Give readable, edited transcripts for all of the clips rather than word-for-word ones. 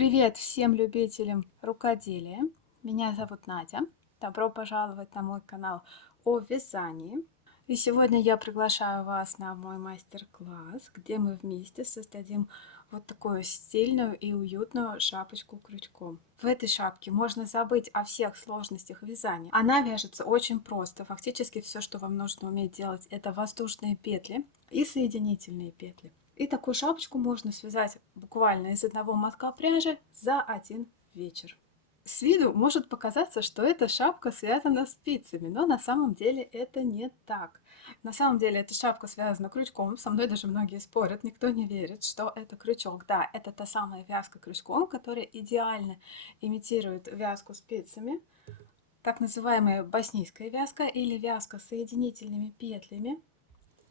Привет всем любителям рукоделия! Меня зовут Надя. Добро пожаловать на мой канал о вязании. И сегодня я приглашаю вас на мой мастер-класс, где мы вместе создадим вот такую стильную и уютную шапочку крючком. В этой шапке можно забыть о всех сложностях вязания. Она вяжется очень просто. Фактически все, что вам нужно уметь делать, это воздушные петли и соединительные петли. И такую шапочку можно связать буквально из одного мотка пряжи за один вечер. С виду может показаться, что эта шапка связана спицами, но на самом деле это не так. На самом деле эта шапка связана крючком, со мной даже многие спорят, никто не верит, что это крючок. Да, это та самая вязка крючком, которая идеально имитирует вязку спицами, так называемая боснийская вязка или вязка с соединительными петлями.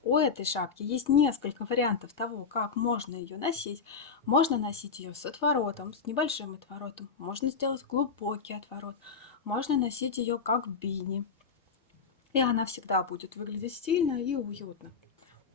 У этой шапки есть несколько вариантов того, как можно ее носить. Можно носить ее с отворотом, с небольшим отворотом. Можно сделать глубокий отворот. Можно носить ее как бини. И она всегда будет выглядеть стильно и уютно.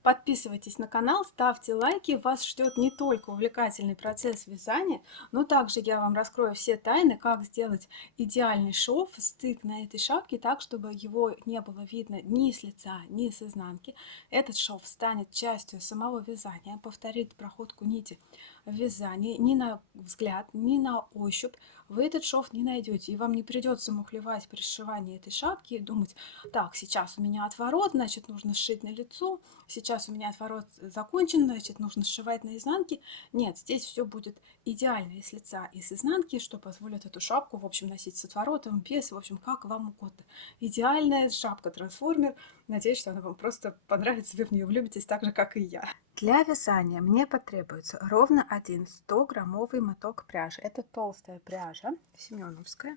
Подписывайтесь на канал, ставьте лайки, вас ждет не только увлекательный процесс вязания, но также я вам раскрою все тайны, как сделать идеальный шов, стык на этой шапке так, чтобы его не было видно ни с лица, ни с изнанки. Этот шов станет частью самого вязания, повторит проходку нити в вязании, ни на взгляд, ни на ощупь вы этот шов не найдете, и вам не придется мухлевать при сшивании этой шапки и думать: так, сейчас у меня отворот, значит нужно сшить на лицо, сейчас у меня отворот закончен, значит нужно сшивать на изнанке. Нет, здесь все будет идеально и с лица, и с изнанки, что позволит эту шапку, в общем, носить с отворотом, без, в общем, как вам угодно. Идеальная шапка-трансформер. Надеюсь, что она вам просто понравится, вы в нее влюбитесь так же, как и я. Для вязания мне потребуется ровно один 100-граммовый моток пряжи. Это толстая пряжа, семеновская.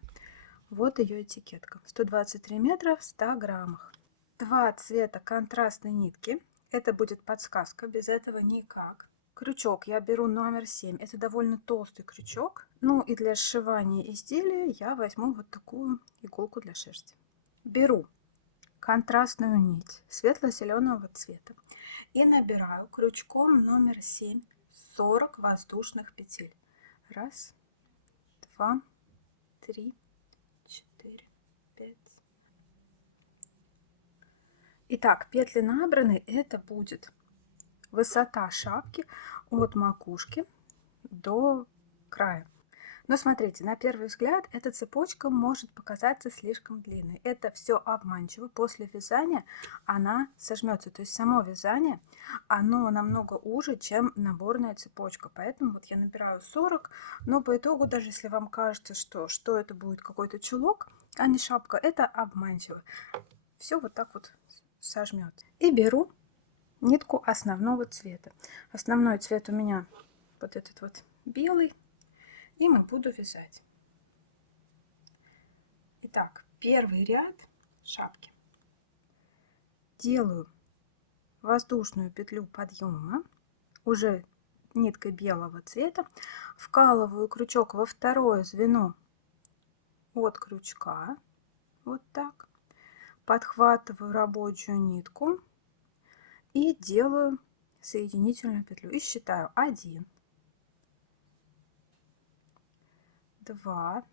Вот ее этикетка. 123 метра в 100 граммах. Два цвета контрастной нитки. Это будет подсказка, без этого никак. Крючок я беру номер 7. Это довольно толстый крючок. Ну и для сшивания изделия я возьму вот такую иголку для шерсти. Беру контрастную нить светло-зеленого цвета и набираю крючком номер 7 40 воздушных петель. Раз, два, три, 4, 5. Итак, петли набраны. Это будет высота шапки от макушки до края. Но смотрите, на первый взгляд эта цепочка может показаться слишком длинной. Это все обманчиво. После вязания она сожмется. То есть само вязание, оно намного уже, чем наборная цепочка. Поэтому вот я набираю 40, но по итогу, даже если вам кажется, что это будет какой-то чулок, а не шапка, это обманчиво. Все вот так вот сожмет. И беру нитку основного цвета. Основной цвет у меня вот этот вот белый. И мы буду вязать. Итак, первый ряд шапки. Делаю воздушную петлю подъема уже ниткой белого цвета, вкалываю крючок во второе звено от крючка, вот так, подхватываю рабочую нитку и делаю соединительную петлю и считаю 1, 2,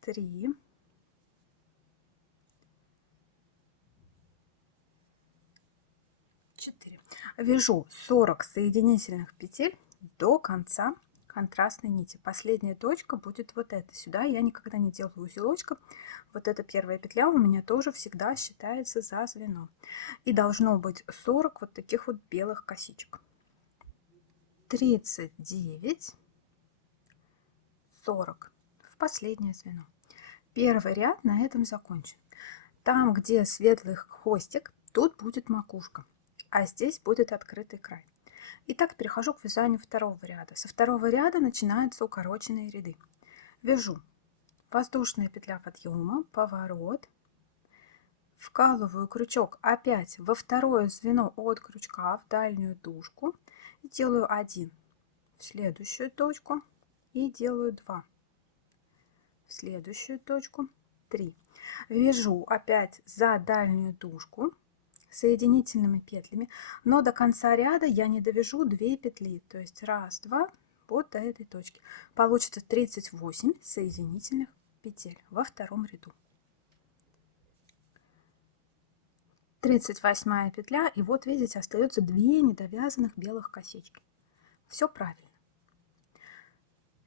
3, 4. Вяжу 40 соединительных петель до конца контрастной нити. Последняя точка будет вот эта. Сюда я никогда не делаю узелочка. Вот эта первая петля у меня тоже всегда считается за звено. И должно быть 40 вот таких вот белых косичек. 39, 40 в последнее звено. Первый ряд на этом закончен. Там, где светлый хвостик, тут будет макушка, а здесь будет открытый край. Итак, перехожу к вязанию второго ряда. Со второго ряда начинаются укороченные ряды. Вяжу воздушная петля подъема, поворот, вкалываю крючок опять во второе звено от крючка в дальнюю дужку и делаю 1 в следующую точку и делаю 2 в следующую точку, 3. Вяжу опять за дальнюю дужку, соединительными петлями, но до конца ряда я не довяжу 2 петли, то есть 1, 2, вот до этой точки. Получится 38 соединительных петель во втором ряду. 38 петля, и вот видите, остается 2 недовязанных белых косички. Все правильно.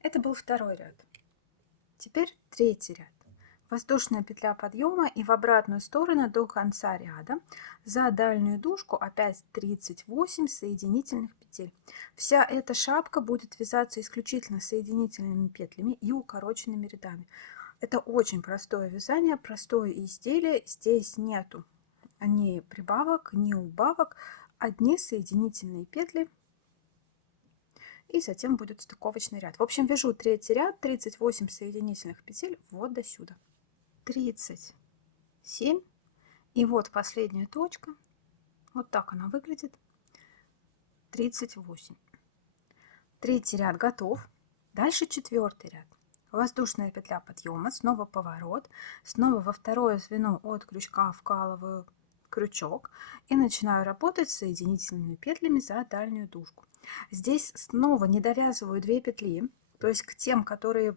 Это был второй ряд. Теперь третий ряд. Воздушная петля подъема и в обратную сторону до конца ряда. За дальнюю дужку опять 38 соединительных петель. Вся эта шапка будет вязаться исключительно соединительными петлями и укороченными рядами. Это очень простое вязание, простое изделие. Здесь нету ни прибавок, ни убавок, одни соединительные петли. И затем будет стыковочный ряд. В общем, вяжу третий ряд, 38 соединительных петель вот до сюда. 37. И вот последняя точка. Вот так она выглядит. 38. Третий ряд готов. Дальше четвертый ряд. Воздушная петля подъема, снова поворот, снова во второе звено от крючка вкалываю крючок и начинаю работать с соединительными петлями за дальнюю дужку. Здесь снова не довязываю 2 петли, то есть к тем, которые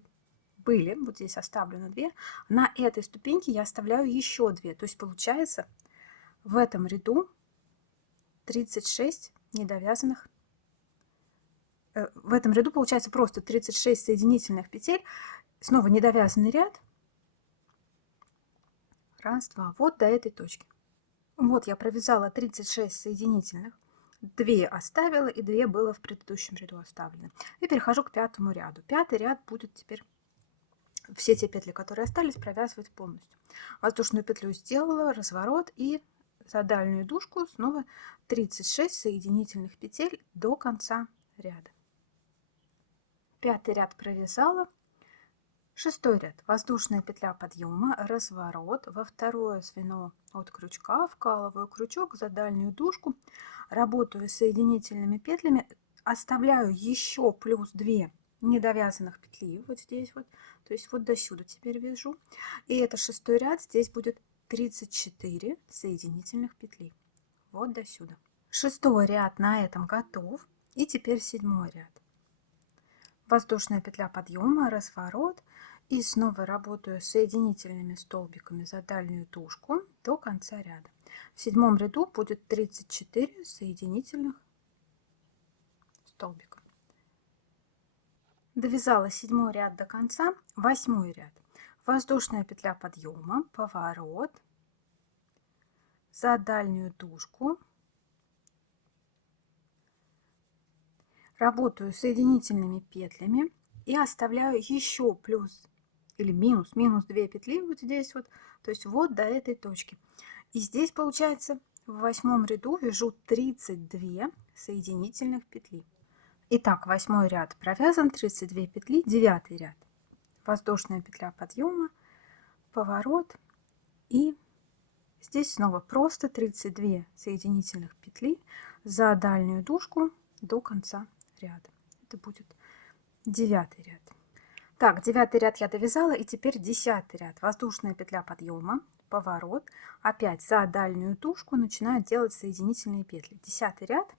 были, вот здесь оставлено 2, на этой ступеньке я оставляю еще 2, то есть получается в этом ряду 36 недовязанных. В этом ряду получается просто 36 соединительных петель, снова недовязанный ряд. 1, 2, вот до этой точки. Вот я провязала 36 соединительных, 2 оставила и 2 было в предыдущем ряду оставлены. И перехожу к пятому ряду. Пятый ряд будет теперь все те петли, которые остались, провязывать полностью. Воздушную петлю сделала, разворот и за дальнюю дужку снова 36 соединительных петель до конца ряда. Пятый ряд провязала. Шестой ряд. Воздушная петля подъема, разворот, во второе звено от крючка вкалываю крючок за дальнюю дужку, работаю соединительными петлями, оставляю еще плюс 2 недовязанных петли вот здесь вот, то есть вот до сюда теперь вяжу. И это шестой ряд, здесь будет 34 соединительных петли вот до сюда. Шестой ряд на этом готов. И теперь седьмой ряд. Воздушная петля подъема, разворот и снова работаю соединительными столбиками за дальнюю дужку до конца ряда. В седьмом ряду будет 34 соединительных столбика. Довязала седьмой ряд до конца. Восьмой ряд. Воздушная петля подъема, поворот, за дальнюю дужку. Работаю соединительными петлями и оставляю еще плюс или минус 2 петли вот здесь вот, то есть вот до этой точки. И здесь получается в восьмом ряду вяжу 32 соединительных петли. Итак, восьмой ряд провязан, 32 петли, девятый ряд. Воздушная петля подъема, поворот и здесь снова просто 32 соединительных петли за дальнюю дужку до конца ряда. Это будет девятый ряд. Так, девятый ряд я довязала, и теперь десятый ряд. Воздушная петля подъема, поворот, опять за дальнюю дужку начинаю делать соединительные петли. Десятый ряд,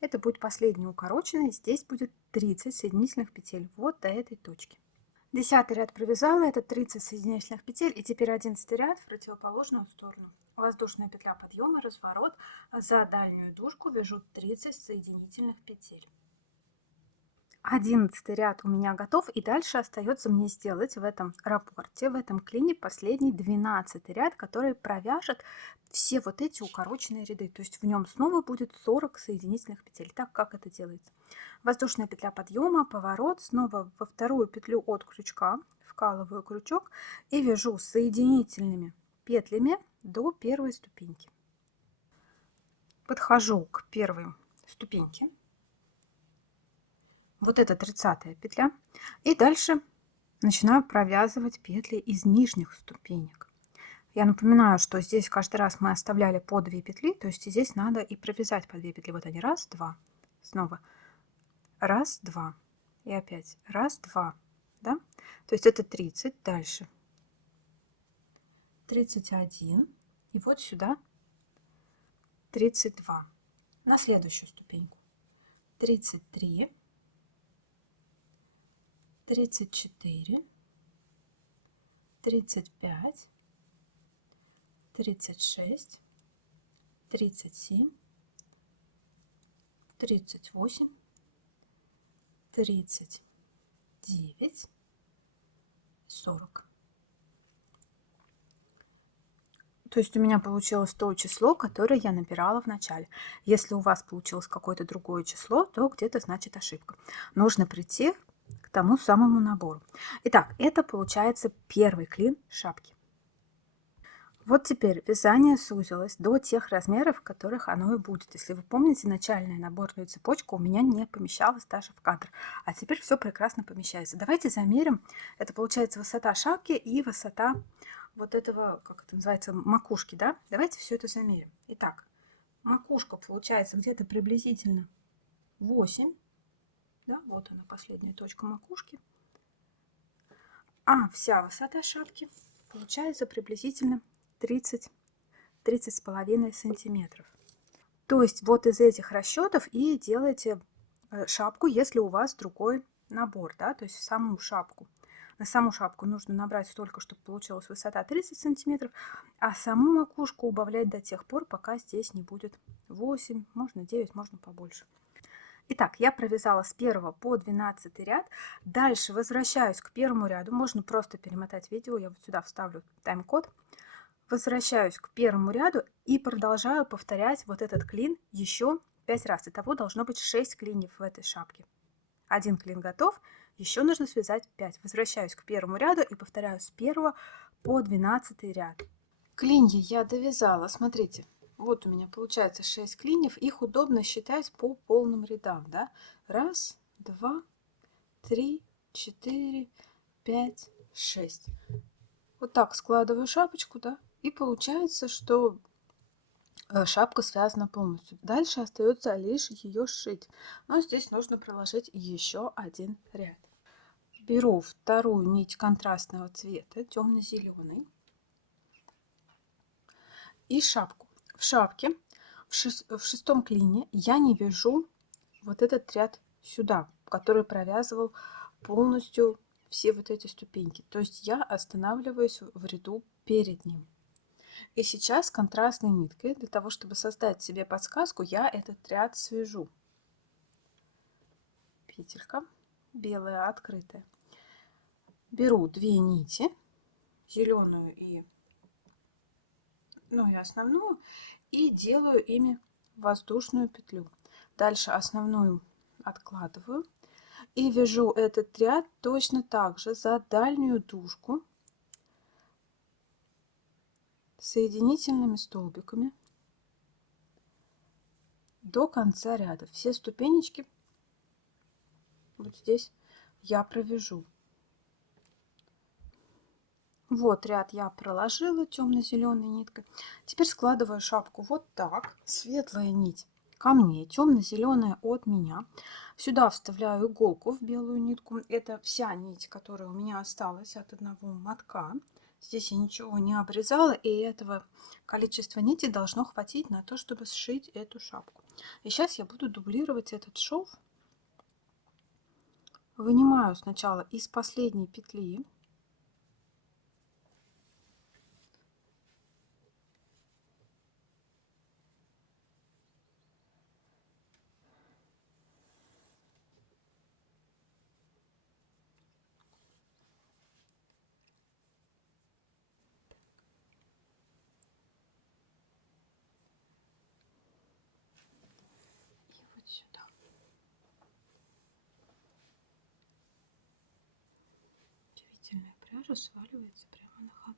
это будет последний укороченный, здесь будет 30 соединительных петель вот до этой точки. Десятый ряд провязала, это 30 соединительных петель, и теперь 11 ряд в противоположную сторону. Воздушная петля подъема, разворот, за дальнюю дужку вяжу 30 соединительных петель. 11 ряд у меня готов, и дальше остается мне сделать в этом раппорте, в этом клине последний 12 ряд, который провяжет все вот эти укороченные ряды. То есть в нем снова будет 40 соединительных петель. Так, как это делается? Воздушная петля подъема, поворот, снова во вторую петлю от крючка вкалываю крючок и вяжу соединительными петлями до первой ступеньки. Подхожу к первой ступеньке. Вот это 30-я петля. И дальше начинаю провязывать петли из нижних ступенек. Я напоминаю, что здесь каждый раз мы оставляли по 2 петли, то есть здесь надо и провязать по 2 петли. Вот они, раз, два, снова раз, два, и опять раз, два, да? То есть это 30, дальше 31, и вот сюда 32. На следующую ступеньку. 33, 34, 35, 36, 37, 38, 39, 40. То есть у меня получилось то число, которое я набирала в начале. Если у вас получилось какое-то другое число, то где-то значит ошибка. Нужно прийти к тому самому набору. Итак, это получается первый клин шапки. Вот теперь вязание сузилось до тех размеров, в которых оно и будет. Если вы помните, начальная наборная цепочка у меня не помещалась даже в кадр. А теперь все прекрасно помещается. Давайте замерим. Это получается высота шапки и высота вот этого, как это называется, макушки, да? Давайте все это замерим. Итак, макушка получается где-то приблизительно 8. Да, вот она, последняя точка макушки. А вся высота шапки получается приблизительно 30-30,5 сантиметров. То есть вот из этих расчетов и делайте шапку, если у вас другой набор, да, то есть саму шапку. На саму шапку нужно набрать столько, чтобы получилась высота 30 сантиметров, а саму макушку убавлять до тех пор, пока здесь не будет 8, можно 9, можно побольше. Итак, я провязала с 1 по 12 ряд. Дальше возвращаюсь к первому ряду. Можно просто перемотать видео, я вот сюда вставлю тайм-код. Возвращаюсь к первому ряду и продолжаю повторять вот этот клин еще 5 раз. Итого должно быть 6 клиньев в этой шапке. Один клин готов, еще нужно связать 5. Возвращаюсь к первому ряду и повторяю с 1 по 12 ряд. Клинья я довязала, смотрите. Вот у меня получается 6 клиньев. Их удобно считать по полным рядам. Да? 1, 2, 3, 4, 5, 6. Вот так складываю шапочку, да, и получается, что шапка связана полностью. Дальше остается лишь ее сшить. Но здесь нужно проложить еще один ряд. Беру вторую нить контрастного цвета, темно-зеленый, и шапку. В шапке в шестом клине я не вяжу вот этот ряд сюда, который провязывал полностью все вот эти ступеньки. То есть я останавливаюсь в ряду перед ним. И сейчас контрастной ниткой, для того, чтобы создать себе подсказку, я этот ряд свяжу. Петелька белая, открытая. Беру 2 нити, зеленую и основную, и делаю ими воздушную петлю. Дальше основную откладываю и вяжу этот ряд точно так же за дальнюю дужку соединительными столбиками до конца ряда. Все ступенечки вот здесь я провяжу. Вот ряд я проложила темно-зеленой ниткой. Теперь складываю шапку вот так. Светлая нить ко мне, темно-зеленая от меня. Сюда вставляю иголку в белую нитку. Это вся нить, которая у меня осталась от одного мотка. Здесь я ничего не обрезала, и этого количества нити должно хватить на то, чтобы сшить эту шапку. И сейчас я буду дублировать этот шов. Вынимаю сначала из последней петли. И вот сюда. Удивительная пряжа сваливается прямо на ходу.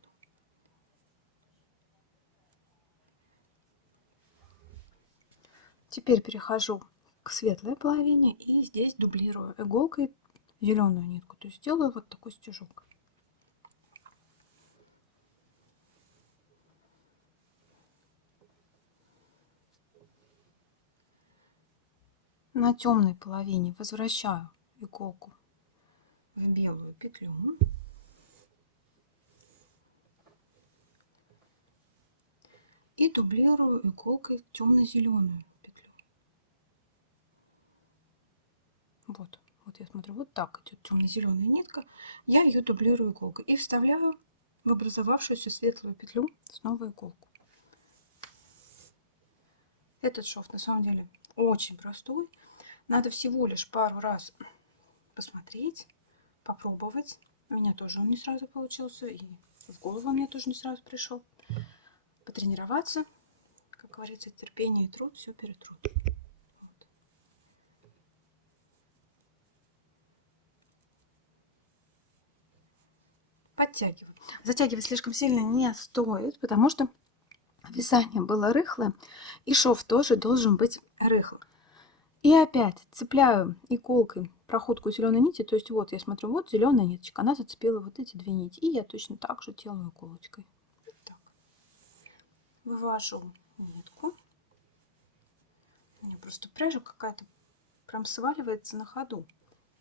Теперь перехожу к светлой половине и здесь дублирую иголкой зеленую нитку. То есть делаю вот такой стежок. На темной половине возвращаю иголку в белую петлю. и дублирую иголкой темно-зеленую петлю. Вот я смотрю, вот так идет темно-зеленая нитка. Я ее дублирую иголкой и вставляю в образовавшуюся светлую петлю снова иголку. Этот шов на самом деле очень простой. Надо всего лишь пару раз посмотреть, попробовать. У меня тоже он не сразу получился, и в голову мне тоже не сразу пришел. Потренироваться, как говорится, терпение и труд все перетрут. Вот. Подтягиваю. Затягивать слишком сильно не стоит, потому что вязание было рыхлое, и шов тоже должен быть рыхлым. И опять цепляю иголкой проходку зеленой нити, то есть вот я смотрю, вот зеленая ниточка, она зацепила вот эти две нити, и я точно так же делаю иголочкой. Так. Вывожу нитку. У меня просто пряжа какая-то прям сваливается на ходу.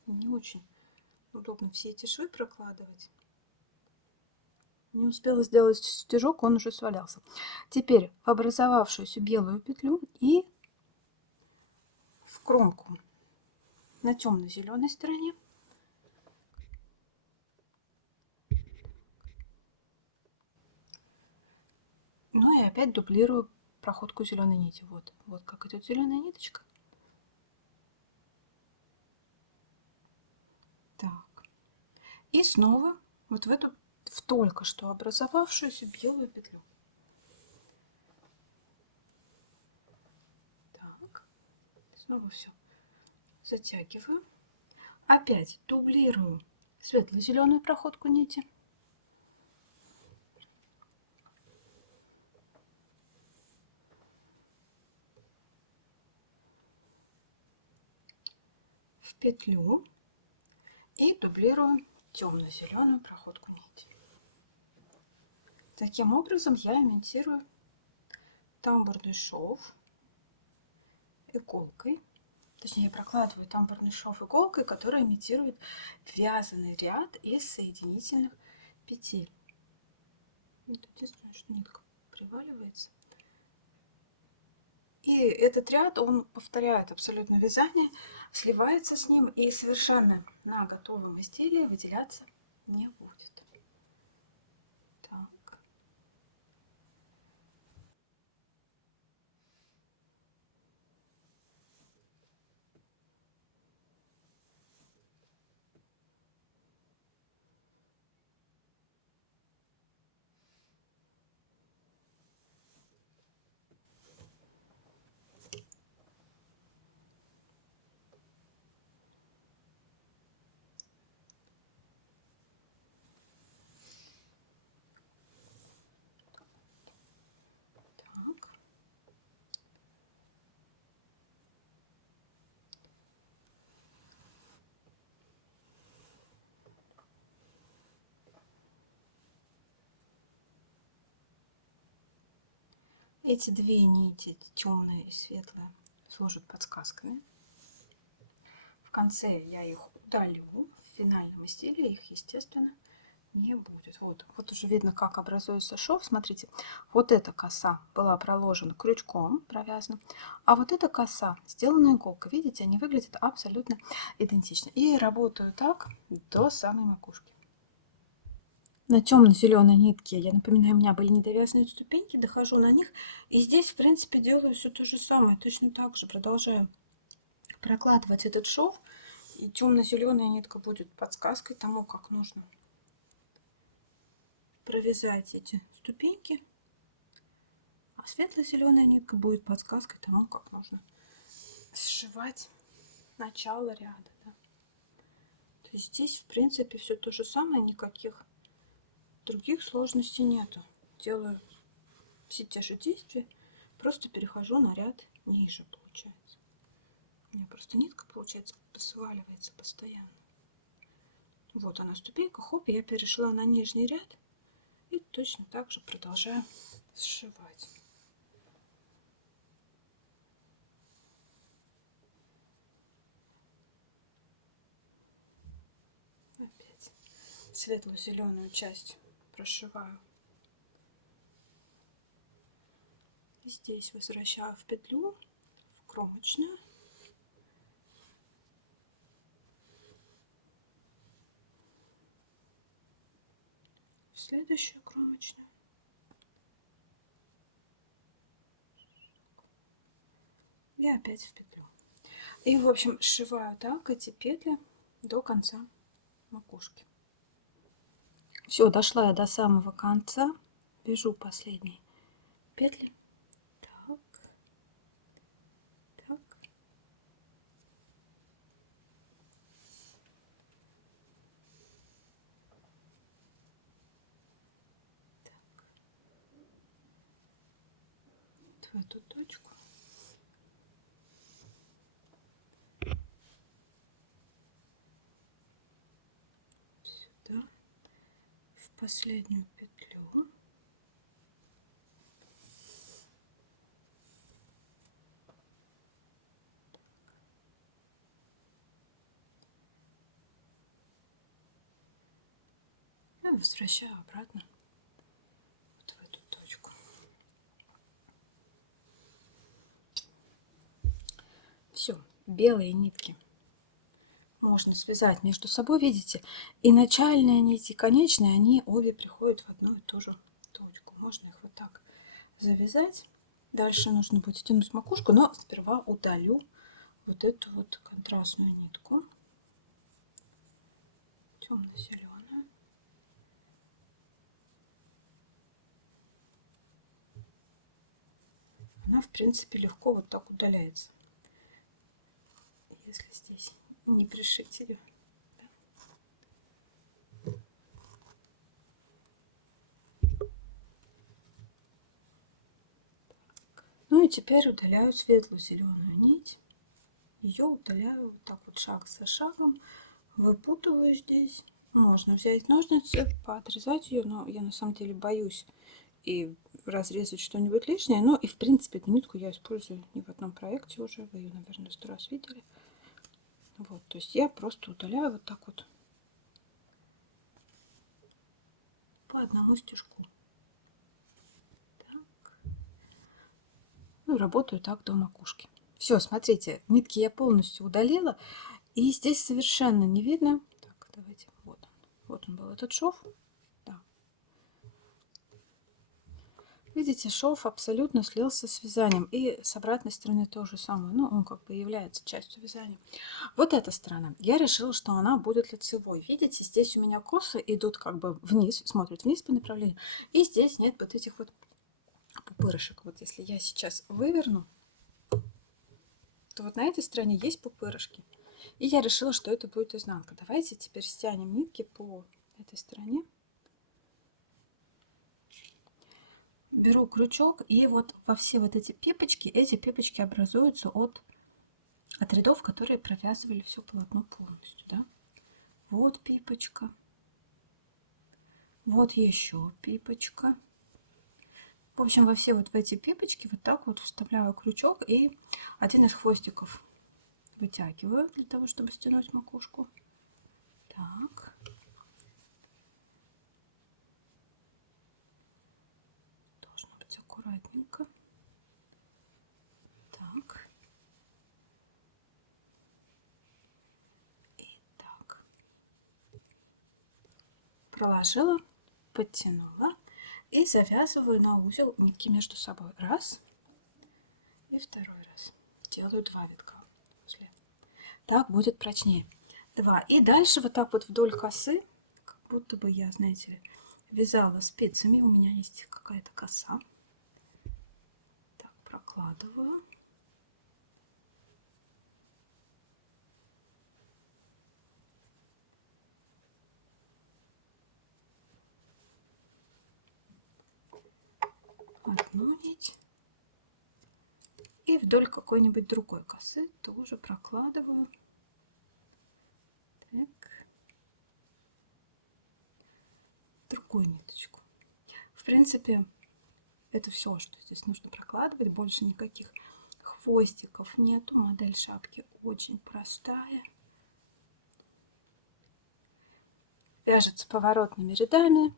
Не очень удобно все эти швы прокладывать. Не успела сделать стежок, он уже свалялся. Теперь в образовавшуюся белую петлю и в кромку на темно-зеленой стороне ну и опять дублирую проходку зеленой нити. Вот как идет зеленая ниточка. Так. И снова вот в эту, в только что образовавшуюся белую петлю. Так. Снова все затягиваю. Опять дублирую светло-зеленую проходку нити. В петлю и дублирую темно-зеленую проходку нити. Таким образом я имитирую тамбурный шов иголкой. Точнее, я прокладываю тамбурный шов иголкой, которая имитирует вязаный ряд из соединительных петель. Вот единственное, что нитка приваливается. И этот ряд, он повторяет абсолютно вязание, сливается с ним и совершенно на готовом изделии выделяться не будет. Так. Эти две нити, темная и светлая, служат подсказками. В конце я их удалю. В финальном изделии их, естественно, не будет. Вот уже видно, как образуется шов. Смотрите, вот эта коса была проложена крючком, провязана, а вот эта коса сделана иголкой. Видите, они выглядят абсолютно идентично. И работаю так до самой макушки. На темно-зеленой нитке, я напоминаю, у меня были недовязанные ступеньки, дохожу на них. И здесь, в принципе, делаю все то же самое. Точно так же продолжаю прокладывать этот шов. И темно-зеленая нитка будет подсказкой тому, как нужно провязать эти ступеньки. А светло-зеленая нитка будет подсказкой тому, как нужно сшивать начало ряда. Да. То есть здесь, в принципе, все то же самое, никаких других сложностей нету. Делаю все те же действия, просто перехожу на ряд ниже, получается. У меня просто нитка, получается, сваливается постоянно. Вот она ступенька, хоп, я перешла на нижний ряд и точно так же продолжаю сшивать. Опять светло-зеленую часть прошиваю Здесь возвращаю в петлю, в кромочную. В следующую кромочную. И опять в петлю. И, в общем, сшиваю так эти петли до конца макушки. Все, дошла я до самого конца. Вяжу последние петли. Так. Так. В эту точку. Сюда. В последнюю петлю. И возвращаю обратно вот в эту точку. Все, белые нитки можно связать между собой, видите, и начальная нить, и конечная, они обе приходят в одну и ту же точку. Можно их вот так завязать. Дальше нужно будет стянуть макушку, но сперва удалю вот эту вот контрастную нитку, темно-зеленую. Она, в принципе, легко вот так удаляется, если здесь не пришить ее. Ну и теперь удаляю светло-зеленую нить. Ее удаляю вот так вот шаг за шагом, выпутываю здесь. Можно взять ножницы, поотрезать ее, но я на самом деле боюсь и разрезать что-нибудь лишнее. Ну и в принципе эту нитку я использую не в одном проекте уже, вы ее, наверное, 100 раз видели. Вот, то есть я просто удаляю вот так вот по одному стежку. Так. Ну, работаю так до макушки. Все, смотрите, нитки я полностью удалила, и здесь совершенно не видно. Так, давайте, вот он был этот шов. Да. Видите, шов абсолютно слился с вязанием, и с обратной стороны то же самое. Ну, он как бы является частью вязания. Вот эта сторона. Я решила, что она будет лицевой. Видите, здесь у меня косы идут как бы вниз, смотрят вниз по направлению, и здесь нет вот этих вот пупырышек. Вот если я сейчас выверну, то вот на этой стороне есть пупырышки. И я решила, что это будет изнанка. Давайте теперь стянем нитки по этой стороне. Беру крючок, и вот во все вот эти пипочки образуются от рядов, которые провязывали все полотно полностью. Да? Вот пипочка. Вот еще пипочка. В общем, во все вот в эти пипочки вот так вот вставляю крючок и один из хвостиков вытягиваю для того, чтобы стянуть макушку. Так. Должно быть аккуратненько. Так. И так. Проложила, подтянула и завязываю на узел нитки между собой. Раз. И второй раз. Делаю 2 витка. Так будет прочнее. 2. И дальше вот так вот вдоль косы, как будто бы я, знаете ли, вязала спицами. У меня есть какая-то коса. Так, прокладываю. Одну нить. И вдоль какой-нибудь другой косы тоже прокладываю. Так. Другую ниточку. В принципе, это все, что здесь нужно прокладывать. Больше никаких хвостиков нету. Модель шапки очень простая. Вяжется поворотными рядами.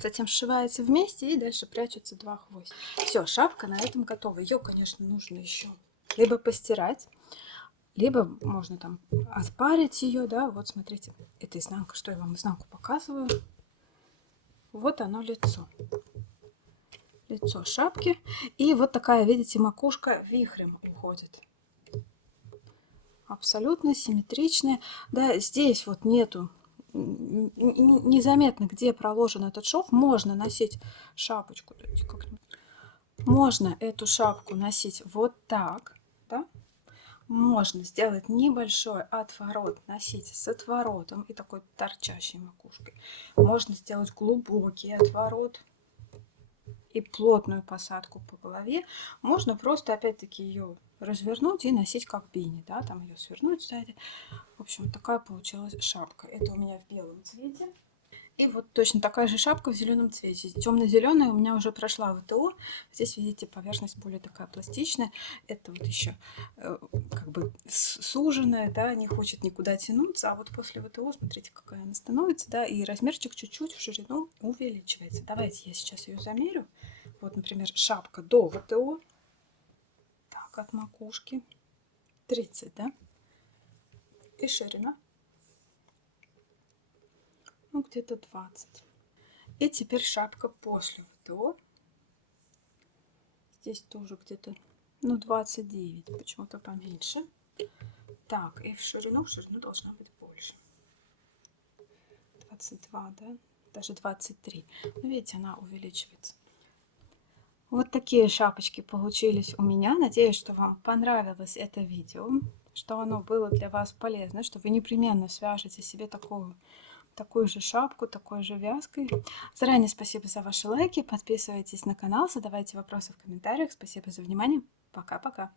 затем сшивается вместе и дальше прячутся два хвостика. Все, шапка на этом готова. Ее, конечно, нужно еще либо постирать, либо можно там отпарить ее, да. Вот смотрите, это изнанка, что я вам изнанку показываю. Вот оно лицо. Лицо шапки. И вот такая, видите, макушка вихрем уходит. Абсолютно симметричная. Да, здесь вот нету, незаметно, где проложен этот шов. Можно носить шапочку. Можно эту шапку носить вот так, да? Можно сделать небольшой отворот, носить с отворотом и такой торчащей макушкой. Можно сделать глубокий отворот и плотную посадку по голове. Можно просто, опять-таки, ее развернуть и носить как бини, да, там ее свернуть сзади. В общем, такая получилась шапка. Это у меня в белом цвете. И вот точно такая же шапка в зеленом цвете. Темно-зеленая у меня уже прошла ВТО. Здесь, видите, поверхность более такая пластичная. Это вот еще как бы суженная, да, не хочет никуда тянуться. А вот после ВТО, смотрите, какая она становится, да, и размерчик чуть-чуть в ширину увеличивается. Давайте я сейчас ее замерю. Вот, например, шапка до ВТО. Так, от макушки. 30, да? И ширина. Ну, где-то 20. И теперь шапка после ВТО. Здесь тоже где-то, ну, 29, почему-то поменьше. Так, и в ширину должна быть больше. 22, да? Даже 23. Ну, видите, она увеличивается. Вот такие шапочки получились у меня. Надеюсь, что вам понравилось это видео, что оно было для вас полезно, что вы непременно свяжете себе такую же шапку, такой же вязкой. Заранее спасибо за ваши лайки. Подписывайтесь на канал, задавайте вопросы в комментариях. Спасибо за внимание. Пока-пока.